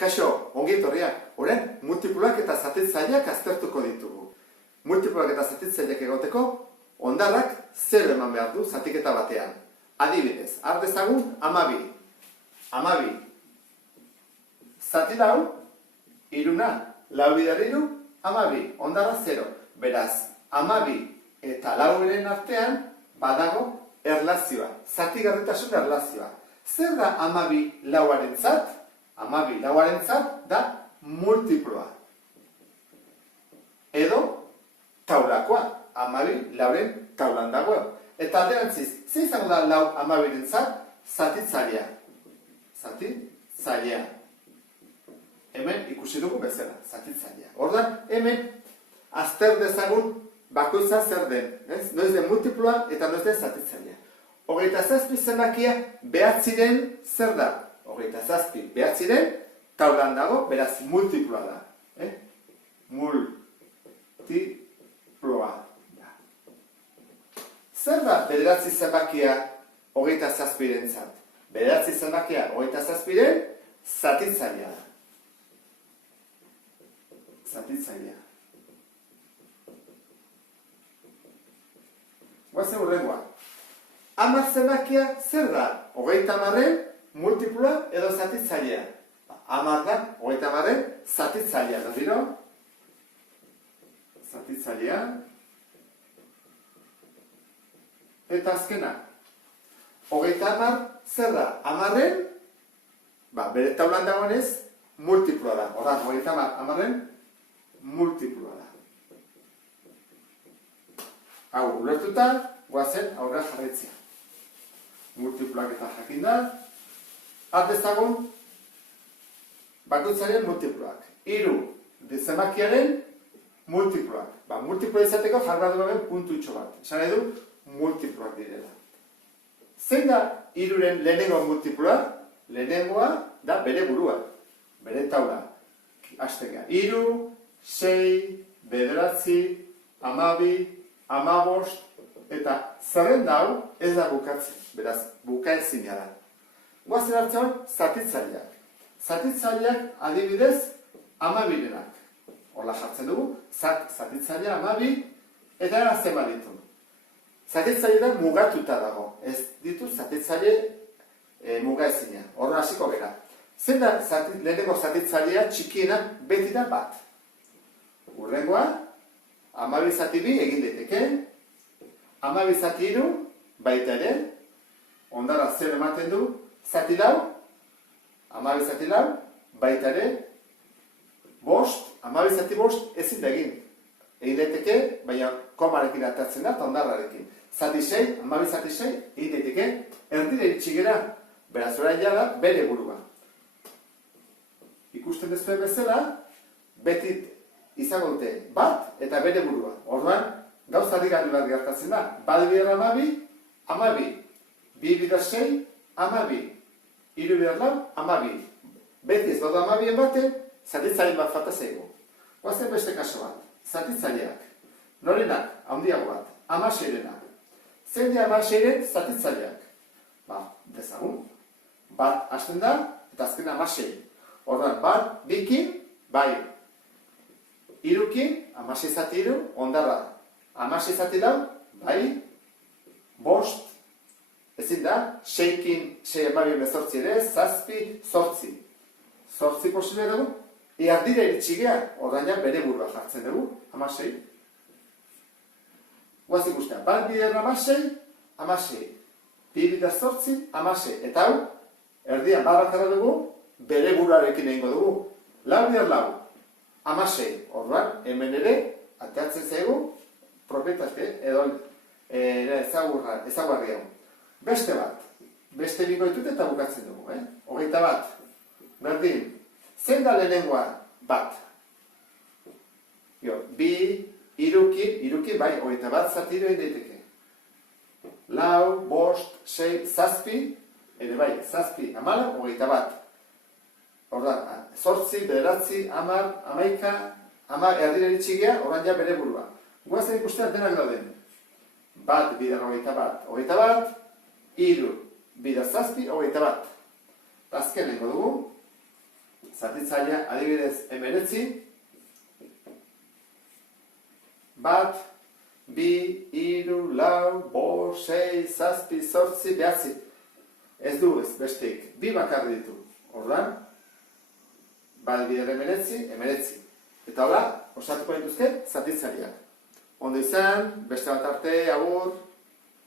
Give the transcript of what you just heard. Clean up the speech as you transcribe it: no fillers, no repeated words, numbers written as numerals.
Kaixo, ongi etorriak, orain multiploak eta zatitzaileak aztertuko ditugu. Multiploak eta zatitzaileak egoteko, ondarrak 0 eman behar du zatiketa batean. Adibidez, har dezagun 12. 12. Zati lau, iruna, lau bider iru, 12. Ondarra 0. Beraz, 12 eta lauren artean badago erlazioa. Zatigarritasun erlazioa. Zer da 12 lauarentzat? 12 lauarentzat da multiploa. Edo taulakoa. 12 lauren taulan dago. Eta alderantziz, ze izango da lau 12rentzat? Zatitzailea. Zatitzailea. Hemen ikusi dugu bezala, zatitzailea. Ordan, hemen azter dezagun bakoitza zer den. Noiz den multiploa eta noiz den zatitzailea. 27 zenbakia behatziren zer da? 27 behatziren taulan dago, beraz multiploa da. Multiploa da. Zer da bederatzi zenbakia 27rentzat? Bederatzi zenbakia 27ren zatitzailea da. Zatitzailea. Guazen hurrengoa. 10 zenbakia zer da? 30ren multiploa edo zatitzailea. 10 da 30ren zatitzailea. Da dira? Zatitzailea. Eta azkena. 30 zer da? 10ren, bere taulan dagoenez, multiploa da. Ordan, 30ren multiploa da. Hau, ulertuta, guazen aurrera jarraitzea. Multiploak eta jakin da. Dezagun, bakoitzaren multiploak. 3 zenbakiaren multiploak. Multiploa izateko jarra duen puntutxo bat. Esan nahi du, multiploak direla. Zein da 3ren lehenengo multiploa? Lehenengoa da bere burua. Bere taula. Aztega. 3, 6, 9, 12, 15, eta zerrenda hau ez da bukatzen. Beraz, bukaezina da. Guazen hartzen zatitzaileak. Zatitzaileak adibidez 12renak. Horla jartzen dugu, zatitzailea 12 eta era zenbat ditu. Zatitzailea mugatuta dago. Ez ditu zatitzaile mugaezina. Horren hasiko gara. Zein da lehenengo zatitzailea txikiena beti da bat. Hurrengoa, 12 zati 2 egin daiteke. 12 zati 3 baita ere, ondara 0 ematen du, zati lau, 12 zati lau, baita ere, 12 zati 5 ezin da egin. Egin daiteke, baina komarekin atatzen da, eta ondarrarekin. Zati 6, 12 zati 6, egin daiteke, erdire itxigera, beraz orain jada, bere burua. Ikusten dezuen bezala, beti izango dute bat eta bere burua. Orduan, gauza digarri bat gertatzen da. Bat bider 12, 12. 2 bider 6, 12. 3 bider 4, 12. Beti ez badu 12en baten, zatitzaile bat falta zaigu. Guazen beste kaso bat. Zatitzaileak. Norenak, handiago bat. 16renak. Zein dira 16ren zatitzaileak? Dezagun. Bat hasten da, eta azkena 16. Orduan, bat, bikin, bai. 3kin, 16 zati 3, ondarra. 16 zati lau, bai. 5, ezin da, 6kin, 6 emabion 18 ere, 7, 8. 8 posible dugu, erdira iritsigea, ordaina bere burua jartzen dugu, 16. Guaz ikustea, bat bider 16, 16. 2 bider 8, 16. Eta hau, erdian bat bakarra dugu, bere buruarekin egingo dugu. Lau bider lau, 16. Orduan, hemen ere, ateatzen zaigu, propietate, edo ezaguarri hau. Beste bat, beste bikoitut eta bukatzen dugu, 21. Berdin, zein da lehenengoa bat? Bi, iruki, bai, 21 zati 3 daiteke. Lau, 5, 6, 7, ere bai, 7, 14, 21. Ordan, 8, 9, 10, 11, 10 erdire ditxigea, oran ja bere burua. Guazen ikustea denak dauden. Bat bider 21, 3 bider 7, 21. Azkenengo dugu, zatitzailea, adibidez, 19, bat, bi, hiru, lau, bost, sei, zazpi, zortzi, bederatzi. Ez du ez, besteik, bi bakarri ditu. Orduan, bat bider 19. Eta hola, osatuko dituzte zatitzaileak. Ondo izan, beste bat arte, agur.